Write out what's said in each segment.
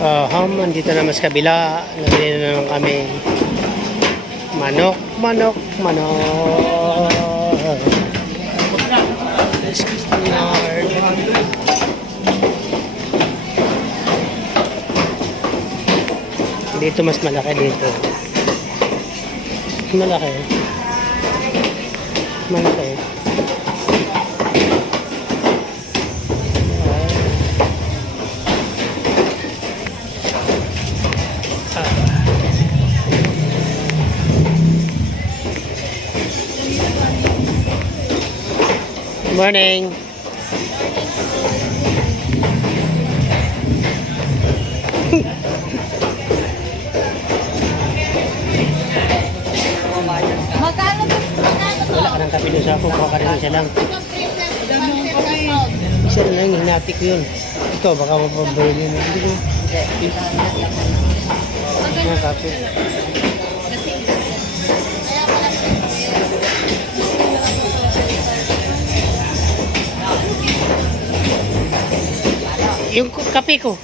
Andito naman sa kabila. Nabili na naman kami. Manok, manok, manok. Dito mas malaki dito. Malaki. Malaki. Good morning. Magkano to? Wala ka ng kape doon sa ako. Kuha ka rin isa lang. Isa na lang. Hinati ko yun. Ito, baka mapabili mo. Hindi ko. Mga kape. Yung kape ko.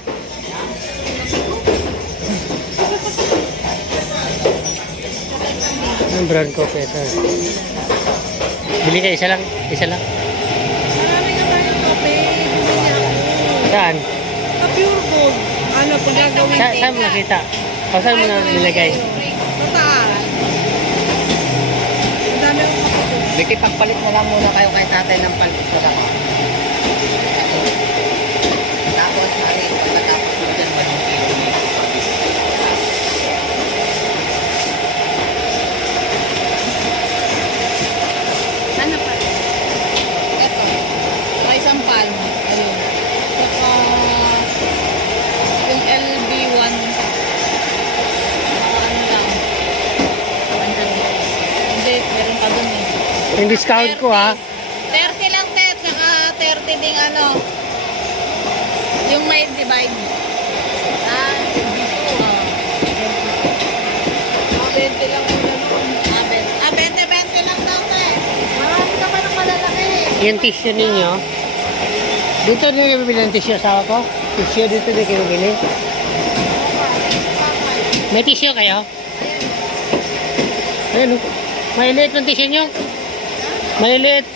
Yung brown coffee ito. Bili ka isa lang. Isa lang. Marami na tayong kape. Saan? Pure gold. Ano pag gagawin? Saan mo nakita? O saan mo na nilagay? Tataan. Ang dami akong kape. Biki, pagpalit mo lang muna kayo kay tatay ng palit sa dama. Tapos, pagkatapos mo dyan, mag-kilo mo. Ano pa? Ito. Isang palmo. Ayun. Saka yung LB1. Ano lang. Hindi, meron pa dun eh. Yung discount ko ha. 30 lang, Ted. Saka 30 ding ano. Yung may divide. Dito. 20 lang yung gano'n. 20 lang daw, Ted. Marami ka pa ng malalaki eh. Yung tissue ninyo. Dito din yung bibili ng tissue asawa ko. Tissue dito din kayo bibili. May tissue kayo? Ayun. Maliliit ng tissue nyo. Maliliit.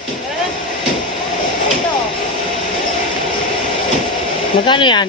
Ito. Magkano yan?